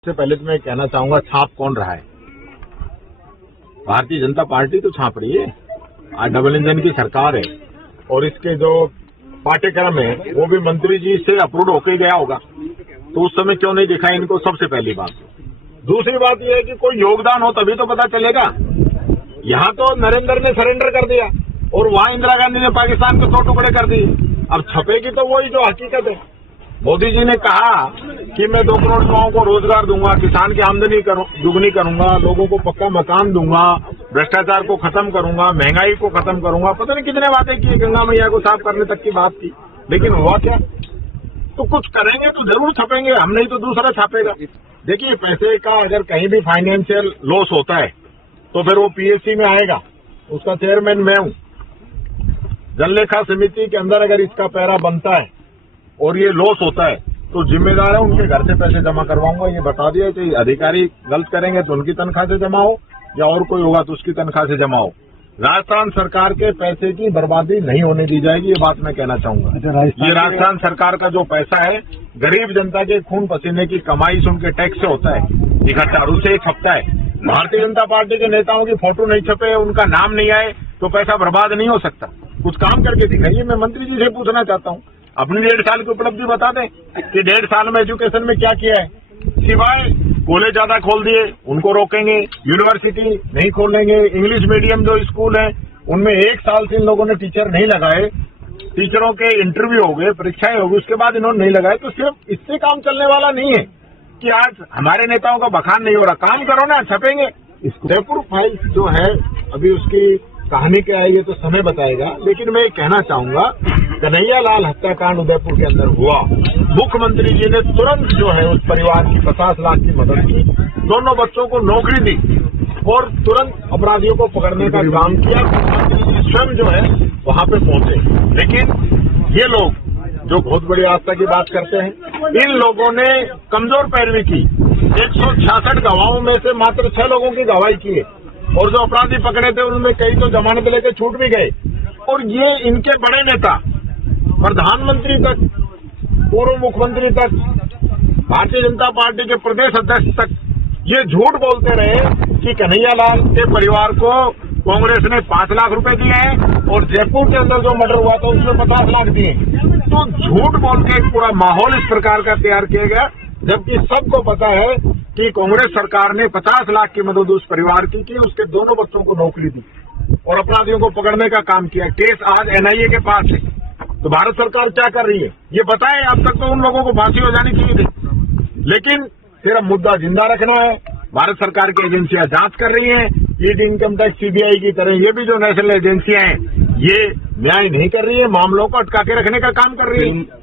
सबसे पहले तो मैं कहना चाहूंगा छाप कौन रहा है। भारतीय जनता पार्टी तो छाप रही है। आज डबल इंजन की सरकार है और इसके जो पाठ्यक्रम है वो भी मंत्री जी से अप्रूव होकर गया होगा, तो उस समय क्यों नहीं दिखा इनको, सबसे पहली बात। दूसरी बात यह है कि कोई योगदान हो तभी तो पता चलेगा। यहाँ तो नरेंद्र ने सरेंडर कर दिया और वहां इंदिरा गांधी ने पाकिस्तान को 2 टुकड़े कर दिए। अब छपेगी तो वही जो हकीकत है। मोदी जी ने कहा कि मैं 2 करोड़ युवाओं को रोजगार दूंगा, किसान की आमदनी दुगनी करूंगा, लोगों को पक्का मकान दूंगा, भ्रष्टाचार को खत्म करूंगा, महंगाई को खत्म करूंगा, पता नहीं कितने बातें की, गंगा मैया को साफ करने तक की बात की, लेकिन हुआ क्या? तो कुछ करेंगे तो जरूर छपेंगे, हम नहीं तो दूसरा छापेगा। देखिए, पैसे का अगर कहीं भी फाइनेंशियल लॉस होता है तो फिर वो पीएससी में आएगा, उसका चेयरमैन मैं हूं। जल लेखा समिति के अंदर अगर इसका पैरा बनता है और ये लॉस होता है तो जिम्मेदार है उनके घर से पैसे जमा करवाऊंगा। ये बता दिया कि अधिकारी गलत करेंगे तो उनकी तनख्वाह से जमा हो या और कोई होगा तो उसकी तनख्वाह से जमा हो। राजस्थान सरकार के पैसे की बर्बादी नहीं होने दी जाएगी, ये बात मैं कहना चाहूंगा। ये राजस्थान सरकार का जो पैसा है गरीब जनता के खून पसीने की कमाई से, उनके टैक्स से होता है इकट्ठा, उनसे छपता है। भारतीय जनता पार्टी के नेताओं की फोटो नहीं छपे, उनका नाम नहीं आए तो पैसा बर्बाद नहीं हो सकता। कुछ काम करके दिखाइए। मैं मंत्री जी से पूछना चाहता हूँ, अपनी 1.5 साल की उपलब्धि बता दें कि 1.5 साल में एजुकेशन में क्या किया है। सिवाय कॉलेज ज्यादा खोल दिए उनको रोकेंगे, यूनिवर्सिटी नहीं खोलेंगे, इंग्लिश मीडियम जो स्कूल है उनमें 1 साल से इन लोगों ने टीचर नहीं लगाए, टीचरों के इंटरव्यू हो गए, परीक्षाएं हो गई, उसके बाद इन्होंने नहीं लगाए। तो सिर्फ इससे काम चलने वाला नहीं है कि आज हमारे नेताओं का बखान नहीं हो रहा। काम करो ना, छपेंगे। जयपुर फाइल्स जो है अभी उसकी कहानी क्या है ये तो समय बताएगा, लेकिन मैं कहना चाहूंगा कन्हैया लाल हत्याकांड उदयपुर के अंदर हुआ, मुख्यमंत्री जी ने तुरंत जो है उस परिवार की 50 लाख की मदद की, दोनों बच्चों को नौकरी दी और तुरंत अपराधियों को पकड़ने का काम किया। मुख्यमंत्री जी स्वयं जो है वहां पे पहुंचे। लेकिन ये लोग जो बहुत बड़ी आस्था की बात करते हैं, इन लोगों ने कमजोर पैरवी की। 166 गवाहों में से मात्र 6 लोगों की गवाही की है और जो अपराधी पकड़े थे उनमें कई तो जमानत लेकर छूट भी गए। और ये इनके बड़े नेता, प्रधानमंत्री तक, पूर्व मुख्यमंत्री तक, भारतीय जनता पार्टी के प्रदेश अध्यक्ष तक ये झूठ बोलते रहे कि कन्हैया लाल के परिवार को कांग्रेस ने 5 लाख रुपए दिए हैं और जयपुर के अंदर जो मर्डर हुआ था उसमें 50 लाख दिए। तो झूठ बोल के एक पूरा माहौल इस प्रकार का तैयार किया गया, जबकि सबको पता है कि कांग्रेस सरकार ने 50 लाख की मदद उस परिवार की, उसके दोनों बच्चों को नौकरी दी और अपराधियों को पकड़ने का काम किया। केस आज एनआईए के पास है। तो भारत सरकार क्या कर रही है ये बताएं। अब तक तो उन लोगों को फांसी हो जानी चाहिए थी, लेकिन सिर्फ मुद्दा जिंदा रखना है। भारत सरकार की एजेंसियां जांच कर रही हैं, ईडी, इनकम टैक्स, सीबीआई की तरह ये भी जो नेशनल एजेंसियां हैं ये न्याय नहीं कर रही है, मामलों को अटका के रखने का काम कर रही है।